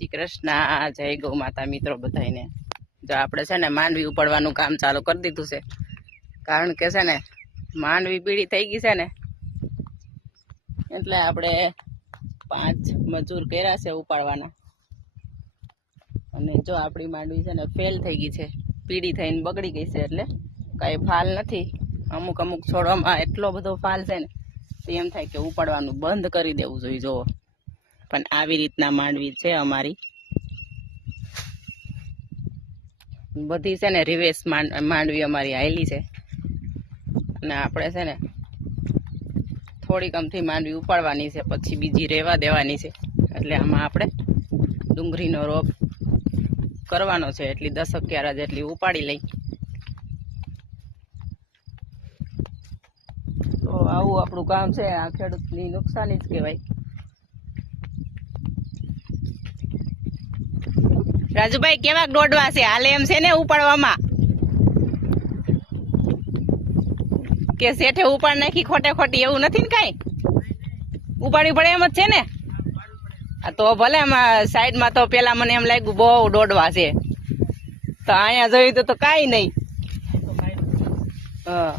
શ્રી કૃષ્ણ, જય ગૌ માતા મિત્રો બધાને. જો આપણે છે ને માંડવી ઉપાડવાનું કામ ચાલુ કરી દીધું છે, કારણ કે છે ને માંડવી પીળી થઈ ગઈ છે ને, એટલે આપણે 5 મજૂર કર્યા છે ઉપાડવાના. અને જો આપણી માંડવી છે ને ફેલ થઈ ગઈ છે, પીળી થઈને બગડી ગઈ છે, એટલે કાંઈ ફાલ નથી. અમુક અમુક છોડવામાં એટલો બધો ફાલ છે ને એમ થાય કે ઉપાડવાનું બંધ કરી દેવું જોઈએ. જો પણ આવી રીતના માંડવી છે અમારી બધી છે ને રિવેસ માંડવી અમારી આવેલી છે. અને આપણે છે ને થોડીક અમથી માંડવી ઉપાડવાની છે, પછી બીજી રહેવા દેવાની છે. એટલે આમાં આપણે ડુંગળીનો રોપ કરવાનો છે, એટલી 10 ક્યારા જેટલી ઉપાડી લઈ. તો આવું આપણું કામ છે. આ ખેડૂતની નુકસાની જ કહેવાય. રાજુભાઈ કેવા દોડવા છે? હાલે એમ છે ને ઉપાડવામાં કે શેઠે ઉપાડ નાખી ખોટે ખોટી? એવું નથી ને, કઈ ઉપાડવી પડે એમ જ છે ને. તો ભલે એમાં સાઈડમાં તો પેલા મને એમ લાગ્યું બહુ દોડવા છે, તો અહીંયા જોયું તો કઈ નહીં. હા,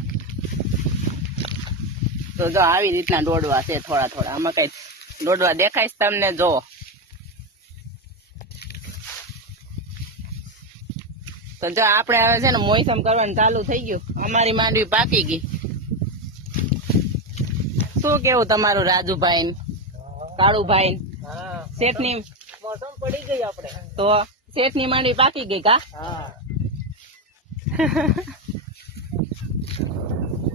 તો જો આવી રીતના દોડવા છે થોડા થોડા. આમાં કઈ દોડવા દેખાઈશ તમને? જો તો જો આપણે હવે છે ને મોસમ કરવાનું ચાલુ થઈ ગયું. અમારી માંડવી પાકી ગઈ. શું કેવું તમારું રાજુભાઈ, કાળુભાઈ? શેઠની મોસમ પડી ગઈ આપણે તો શેઠની માંડવી પાકી ગઈ કા?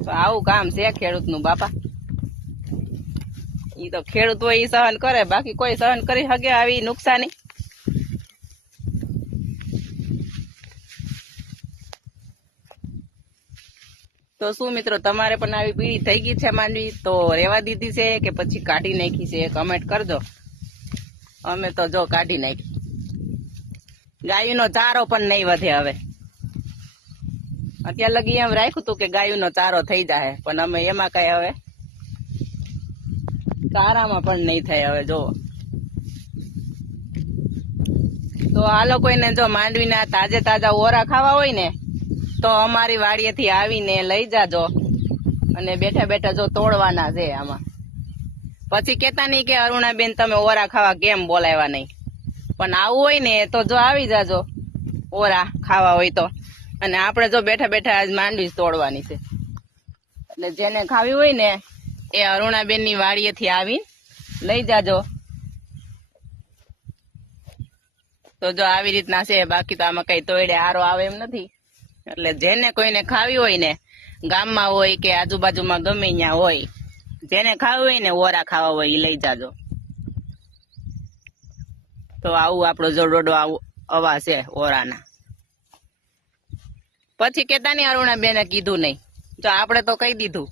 તો આવું કામ છે ખેડૂતનું બાપા. ઈ તો ખેડૂત હોય ઈ સહન કરે, બાકી કોઈ સહન કરી શકે આવી નુકસાની? તો શું મિત્રો, તમારે પણ આવી પીળી થઈ ગઈ છે માંડવી, તો રેવા દીધી છે કે પછી કાઢી નાખી છે? કમેન્ટ કરજો. અમે તો જો કાઢી નાખી. ગાયનો ચારો પણ નહીં વધે હવે. અત્યાર લગી એમ રાખ્યું હતું કે ગાયનો ચારો થઈ જાય, પણ અમે એમાં કઈ હવે ચારામાં પણ નહીં થાય હવે. જો તો આ લોકોને જો માંડવીના તાજે તાજા ઓરા ખાવા હોય ને, તો અમારી વાડીએથી આવીને લઈ જાજો. અને બેઠા બેઠા જો તોડવાના છે આમાં. પછી કેતા નહીં કે અરુણાબેન તમે ઓરા ખાવા કેમ બોલાવ્યા નહીં. પણ આવું હોય ને તો જો આવી જાજો ઓરા ખાવા હોય તો. અને આપણે જો બેઠા બેઠા આજ માંડવી તોડવાની છે, એટલે જેને ખાવી હોય ને એ અરુણાબેનની વાડીએથી આવી લઈ જાજો. તો જો આવી રીતના છે. બાકી તો આમાં કઈ તોડે આરો આવે એમ નથી. એટલે જેને કોઈને ખાવી હોય ને, ગામમાં હોય કે આજુબાજુમાં ગમે ત્યાં હોય, જેને ખાવી હોય ને ઓરા ખાવા હોય એ લઈ જાજો. તો આવું આપણો જો ડોડો અવા છે ઓરાના. પછી કેતા નહીં અરુણાબેને કીધું નહીં. જો આપણે તો કહી દીધું.